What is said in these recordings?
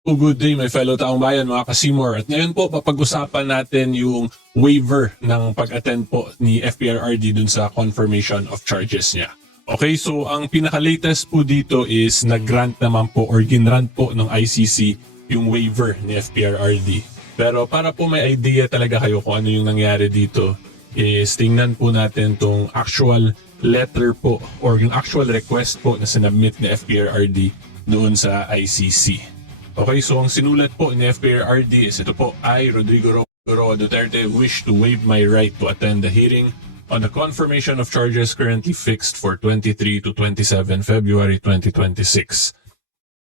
Good day my fellow taong bayan, mga Kasimor. At ngayon po papag-usapan natin yung waiver ng pag-attend po ni FPRRD dun sa confirmation of charges niya. Okay, so ang pinaka-latest po dito is nag-grant naman po or ginrant po ng ICC yung waiver ni FPRRD. Pero para po may idea talaga kayo kung ano yung nangyari dito, is tingnan po natin tong actual letter po or yung actual request po na sinubmit ni FPRRD doon sa ICC. Okay, so ang sinulat po ni FPRRD is ito po, I, Rodrigo Roa Duterte, wish to waive my right to attend the hearing on the confirmation of charges currently fixed for 23 to 27 February 2026.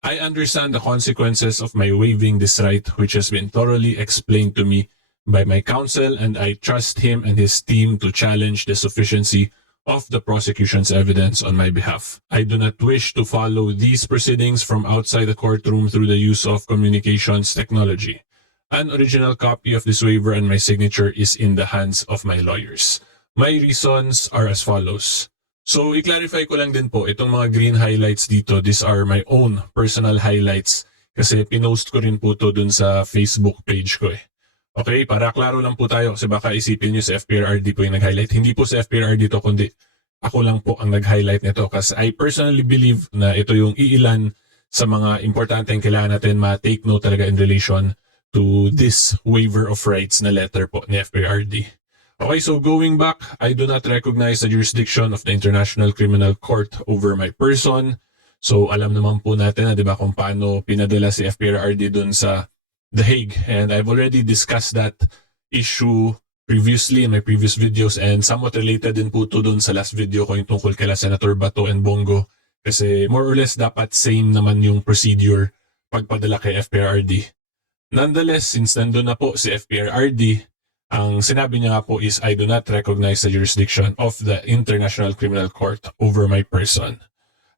I understand the consequences of my waiving this right, which has been thoroughly explained to me by my counsel, and I trust him and his team to challenge the sufficiency of the prosecution's evidence on my behalf. I do not wish to follow these proceedings from outside the courtroom through the use of communications technology. An original copy of this waiver and my signature is in the hands of my lawyers. My reasons are as follows. So, i-clarify ko lang din po, itong mga green highlights dito, these are my own personal highlights kasi pinost ko rin po to dun sa Facebook page ko eh. Okay, para klaro lang po tayo kasi baka isipin nyo sa FPRRD po yung nag-highlight. Hindi po sa FPRRD to kundi ako lang po ang nag-highlight nito kasi I personally believe na ito yung iilan sa mga importanteng kailangan natin ma-take note talaga in relation to this waiver of rights na letter po ni FPRRD. Okay, so going back, I do not recognize the jurisdiction of the International Criminal Court over my person. So alam naman po natin na 'di ba kung paano pinadala si FPRRD dun sa The Hague, and I've already discussed that issue previously in my previous videos and somewhat related din po to dun sa last video ko yung tungkol kay Senator Bato and Bongo kasi more or less dapat same naman yung procedure pagpadala kay FPRRD. Nonetheless, since nandun na po si FPRRD, ang sinabi niya nga po is I do not recognize the jurisdiction of the International Criminal Court over my person.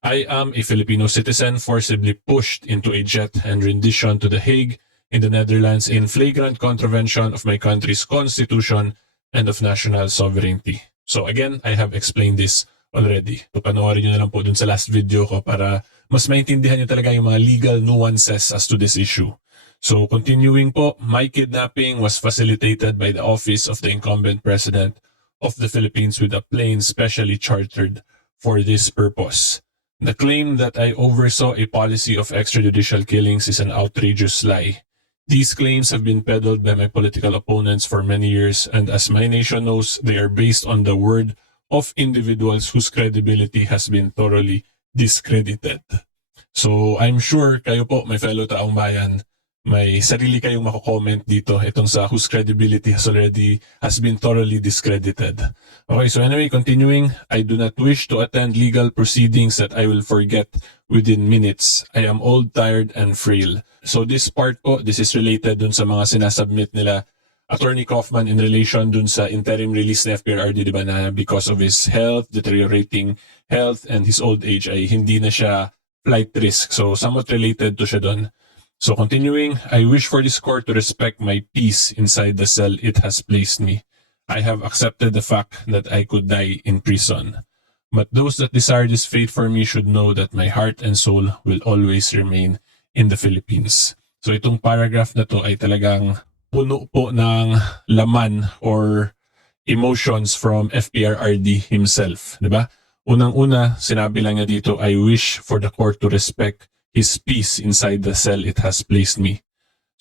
I am a Filipino citizen forcibly pushed into a jet and rendition to The Hague in the Netherlands in flagrant contravention of my country's constitution and of national sovereignty. So again, I have explained this already. So panoorin nyo na lang po dun sa last video ko para mas maintindihan nyo talaga yung mga legal nuances as to this issue. So continuing po, my kidnapping was facilitated by the office of the incumbent president of the Philippines with a plane specially chartered for this purpose. The claim that I oversaw a policy of extrajudicial killings is an outrageous lie. These claims have been peddled by my political opponents for many years, and as my nation knows, they are based on the word of individuals whose credibility has been thoroughly discredited. So I'm sure kayo po, my fellow taong bayan, may sarili kayong mako-comment dito itong sa whose credibility has been thoroughly discredited. Okay, so anyway, continuing, I do not wish to attend legal proceedings that I will forget within minutes. I am old, tired, and frail. So this part po, this is related dun sa mga sinasubmit nila Attorney Kaufman in relation dun sa interim release na FPRRD, di ba, na because of his health, deteriorating health, and his old age ay hindi na siya flight risk. So somewhat related to siya dun. So continuing, I wish for this court to respect my peace inside the cell it has placed me. I have accepted the fact that I could die in prison. But those that desire this fate for me should know that my heart and soul will always remain in the Philippines. So itong paragraph na to ay talagang puno po ng laman or emotions from FPRRD himself, di ba? Unang-una, sinabi lang niya dito, I wish for the court to respect his peace inside the cell it has placed me.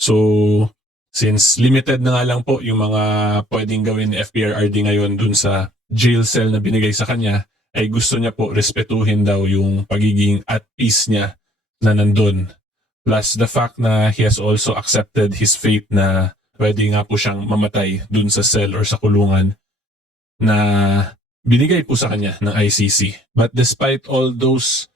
So, since limited na nga lang po yung mga pwedeng gawin ni FPRRD ngayon dun sa jail cell na binigay sa kanya, ay gusto niya po respetuhin daw yung pagiging at peace niya na nandun. Plus the fact na he has also accepted his fate na pwede nga po siyang mamatay dun sa cell or sa kulungan na binigay po sa kanya ng ICC. But despite all those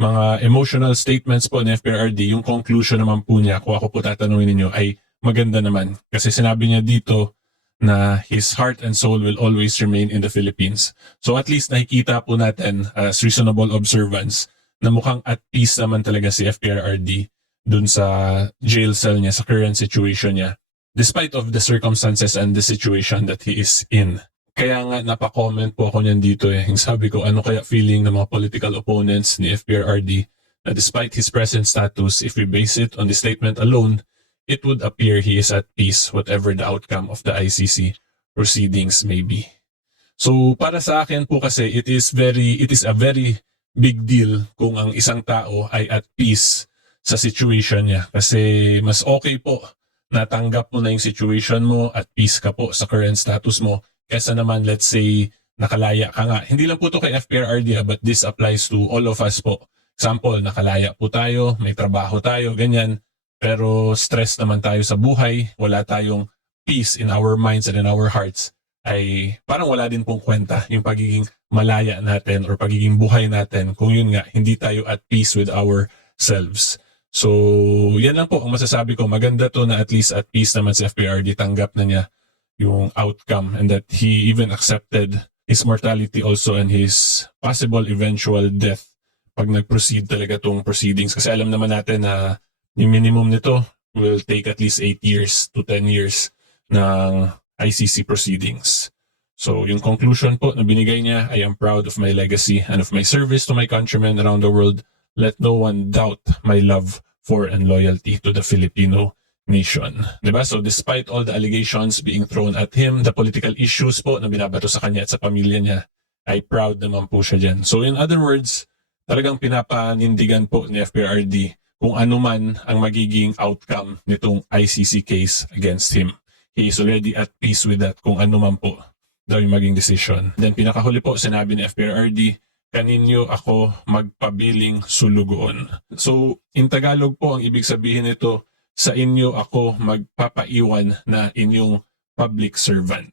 mga emotional statements po ng FPRRD, yung conclusion naman po niya, kung ako po tatanungin ninyo, ay maganda naman. Kasi sinabi niya dito na his heart and soul will always remain in the Philippines. So at least nakikita po natin as reasonable observance na mukhang at peace naman talaga si FPRRD dun sa jail cell niya, sa current situation niya, despite of the circumstances and the situation that he is in. Kaya nga napa-comment po ako niyan dito eh. Yung sabi ko, ano kaya feeling ng mga political opponents ni FPRRD na despite his present status, if we base it on the statement alone, it would appear he is at peace whatever the outcome of the ICC proceedings may be. So para sa akin po kasi it is a very big deal kung ang isang tao ay at peace sa situation niya, kasi mas okay po natanggap mo na yung situation mo, at peace ka po sa current status mo, kesa naman let's say nakalaya ka nga. Hindi lang po to kay FPRRD but this applies to all of us po. Example, nakalaya po tayo, may trabaho tayo, ganyan, pero stress naman tayo sa buhay, wala tayong peace in our minds and in our hearts, ay parang wala din pong kwenta yung pagiging malaya natin or pagiging buhay natin kung yun nga, hindi tayo at peace with ourselves. So, yan lang po ang masasabi ko. Maganda to na at least at peace naman si FPRD, tanggap na niya yung outcome and that he even accepted his mortality also and his possible eventual death pag nag-proceed talaga tong proceedings. Kasi alam naman natin na yung minimum nito will take at least 8 years to 10 years ng ICC proceedings. So yung conclusion po na binigay niya, I am proud of my legacy and of my service to my countrymen around the world. Let no one doubt my love for and loyalty to the Filipino nation. Diba? So despite all the allegations being thrown at him, the political issues po na binabato sa kanya at sa pamilya niya, ay proud naman po siya dyan. So in other words, talagang pinapanindigan po ni FPRRD kung ano man ang magiging outcome nitong ICC case against him. He is already at peace with that kung ano man po daw yung maging decision. Then pinakahuli po, sinabi ni FPRRD, kaninyo ako magpabiling sulugoon. So, in Tagalog po, ang ibig sabihin nito, sa inyo ako magpapaiwan na inyong public servant.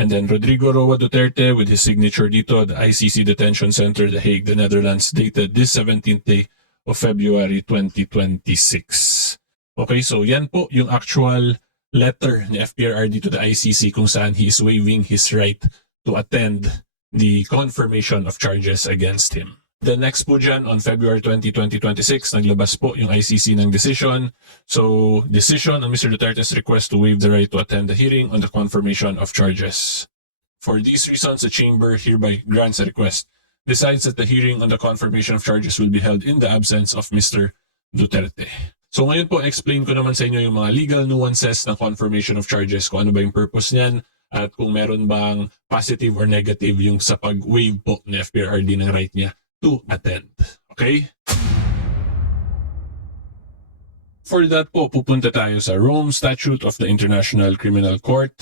And then Rodrigo Roa Duterte with his signature dito, the ICC Detention Center, The Hague, the Netherlands, dated this 17th day of February 2026. Okay, so yan po yung actual letter ni FPRRD to the ICC kung saan he is waiving his right to attend the confirmation of charges against him. The next po dyan, on February 20, 2026, naglabas po yung ICC ng decision. So, decision on Mr. Duterte's request to waive the right to attend the hearing on the confirmation of charges. For these reasons, the Chamber hereby grants a request, decides that the hearing on the confirmation of charges will be held in the absence of Mr. Duterte. So ngayon po, explain ko naman sa inyo yung mga legal nuances ng confirmation of charges, kung ano ba yung purpose niyan, at kung meron bang positive or negative yung sa pag-waive po ni FPRRD ng right niya to attend. Okay? For that po, pupunta tayo sa Rome Statute of the International Criminal Court,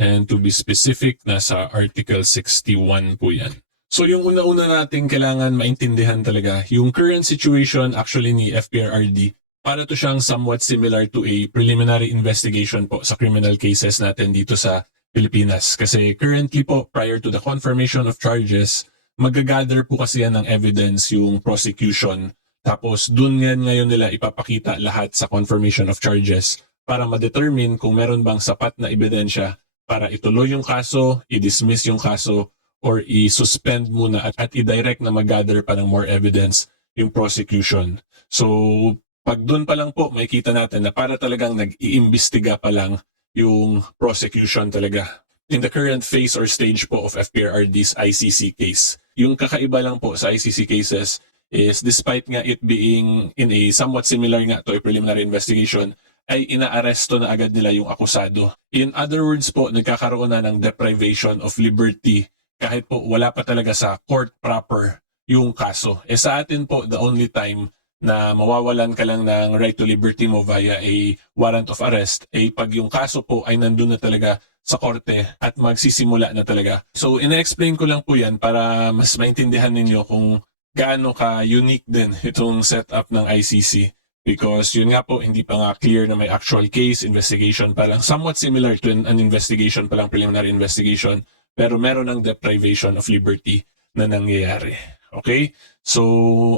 and to be specific, nasa Article 61 po yan. So yung una-una natin kailangan maintindihan talaga, yung current situation actually ni FPRRD, para to siyang somewhat similar to a preliminary investigation po sa criminal cases natin dito sa Pilipinas. Kasi currently po, prior to the confirmation of charges, magagather po kasi yan ng evidence yung prosecution. Tapos dun yan ngayon nila ipapakita lahat sa confirmation of charges para ma-determine kung meron bang sapat na ebidensya para ituloy yung kaso, i-dismiss yung kaso, or i-suspend muna at i-direct na mag-gather pa ng more evidence yung prosecution. So pag dun pa lang po, makikita natin na para talagang nag-iimbestiga pa lang yung prosecution talaga. In the current phase or stage po of FPRRD's ICC case, yung kakaiba lang po sa ICC cases is despite nga it being in a somewhat similar nga to a preliminary investigation, ay inaaresto na agad nila yung akusado. In other words po, nagkakaroon na ng deprivation of liberty kahit po wala pa talaga sa court proper yung kaso. Sa atin po, the only time na mawawalan ka lang ng right to liberty mo via a warrant of arrest, pag yung kaso po ay nandun na talaga sa korte at magsisimula na talaga. So, ina-explain ko lang po yan para mas maintindihan ninyo kung gaano ka-unique din itong setup ng ICC. Because yun nga po, hindi pa nga clear na may actual case, investigation pa lang. Somewhat similar to an investigation pa lang, preliminary investigation. Pero meron ng deprivation of liberty na nangyayari. Okay? So,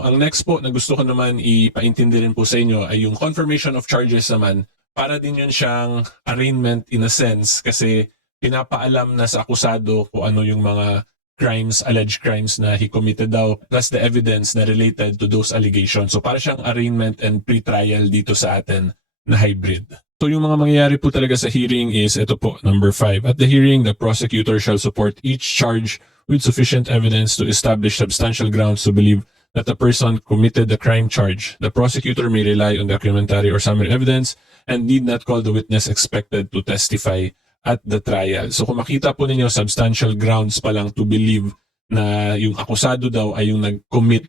ang next po na gusto ko naman ipaintindi rin po sa inyo ay yung confirmation of charges naman. Para din yun siyang arraignment in a sense kasi pinapaalam na sa akusado kung ano yung mga crimes, alleged crimes na he committed daw, plus the evidence na related to those allegations. So para siyang arraignment and pre-trial dito sa atin na hybrid. So yung mga mangyayari po talaga sa hearing is ito po, number 5. At the hearing, the prosecutor shall support each charge with sufficient evidence to establish substantial grounds to believe that the person committed the crime charge, the prosecutor may rely on documentary or summary evidence and need not call the witness expected to testify at the trial. So kung makita po ninyo, substantial grounds pa lang to believe na yung akusado daw ay yung nag-commit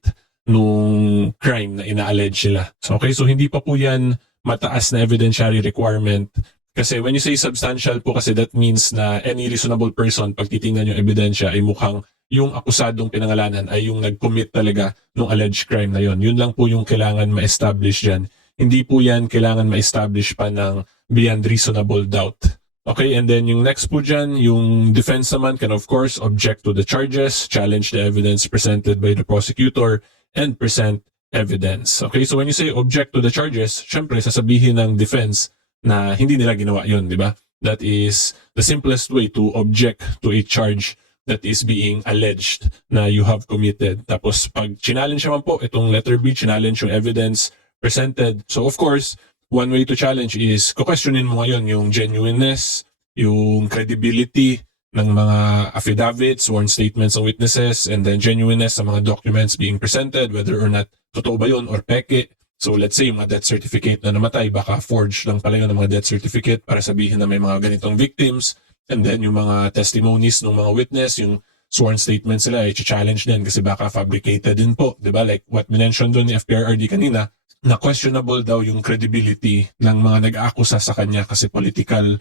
nung crime na ina-allege sila. So, okay, so hindi pa po yan mataas na evidentiary requirement. Kasi when you say substantial po, kasi that means na any reasonable person, pag titingnan yung ebidensya, ay mukhang yung akusadong pinangalanan ay yung nag-commit talaga ng alleged crime na yon. Yun lang po yung kailangan ma-establish dyan. Hindi po yan kailangan ma-establish pa ng beyond reasonable doubt. Okay, and then yung next po dyan, yung defense naman can of course object to the charges, challenge the evidence presented by the prosecutor, and present evidence. Okay, so when you say object to the charges, syempre sasabihin ng defense na hindi nila ginawa yun, di ba? That is the simplest way to object to a charge that is being alleged na you have committed. Tapos pag challenge naman po, itong letter B, challenge yung evidence presented. So of course, one way to challenge is kukwestiyonin mo ngayon yung genuineness, yung credibility ng mga affidavits, sworn statements ng witnesses, and then genuineness ng mga documents being presented, whether or not totoo ba yun or peke. So let's say yung mga death certificate na namatay, baka forged lang pala yun ng mga death certificate para sabihin na may mga ganitong victims. And then yung mga testimonies ng mga witness, yung sworn statements sila ay challenge din kasi baka fabricated din po. Diba? Like what mentioned doon ni FPRRD kanina, na questionable daw yung credibility ng mga nag-aakusa sa kanya kasi political,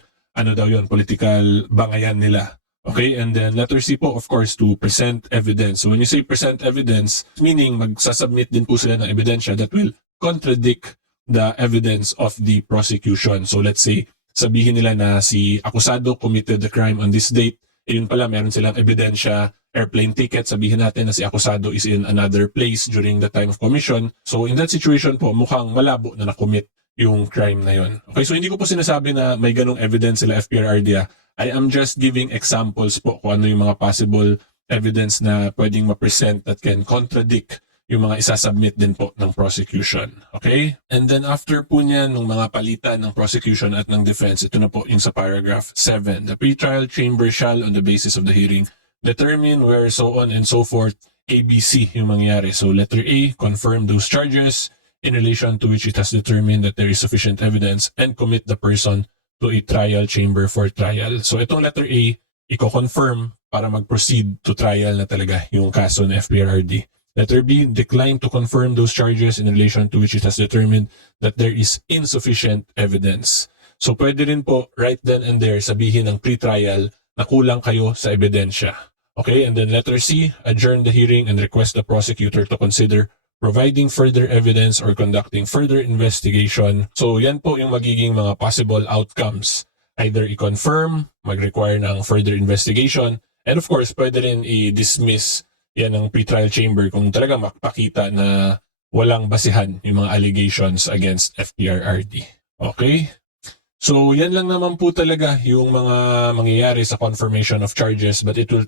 political bangayan nila. Okay, and then letter C po, of course, to present evidence. So when you say present evidence, meaning magsasubmit din po sila ng ebidensya that will contradict the evidence of the prosecution. So let's say, sabihin nila na si akusado committed the crime on this date, yun pala, meron silang ebidensya, airplane ticket, sabihin natin na si akusado is in another place during the time of commission. So in that situation po, mukhang malabo na na-commit yung crime na yun. Okay, so hindi ko po sinasabi na may ganong evidence sila FPRRD. I am just giving examples po kung ano yung mga possible evidence na pwedeng ma-present that can contradict yung mga isasubmit din po ng prosecution. Okay? And then after po niya nung mga palitan ng prosecution at ng defense, ito na po yung sa paragraph 7. The pretrial chamber shall, on the basis of the hearing, determine where so on and so forth, ABC yung mangyari. So letter A, confirm those charges in relation to which it has determined that there is sufficient evidence and commit the person to a trial chamber for trial. So itong letter A, i-confirm para mag-proceed to trial na talaga yung kaso ng FPRRD. Letter B, decline to confirm those charges in relation to which it has determined that there is insufficient evidence. So pwede rin po right then and there sabihin ng pre-trial na kulang kayo sa ebidensya. Okay, and then letter C, adjourn the hearing and request the prosecutor to consider providing further evidence or conducting further investigation. So yan po yung magiging mga possible outcomes. Either i-confirm, mag-require ng further investigation, and of course, pwede rin i-dismiss yan ng pretrial chamber kung talaga makapakita na walang basihan yung mga allegations against FPRRD. Okay? So yan lang naman po talaga yung mga mangyayari sa confirmation of charges, but it will take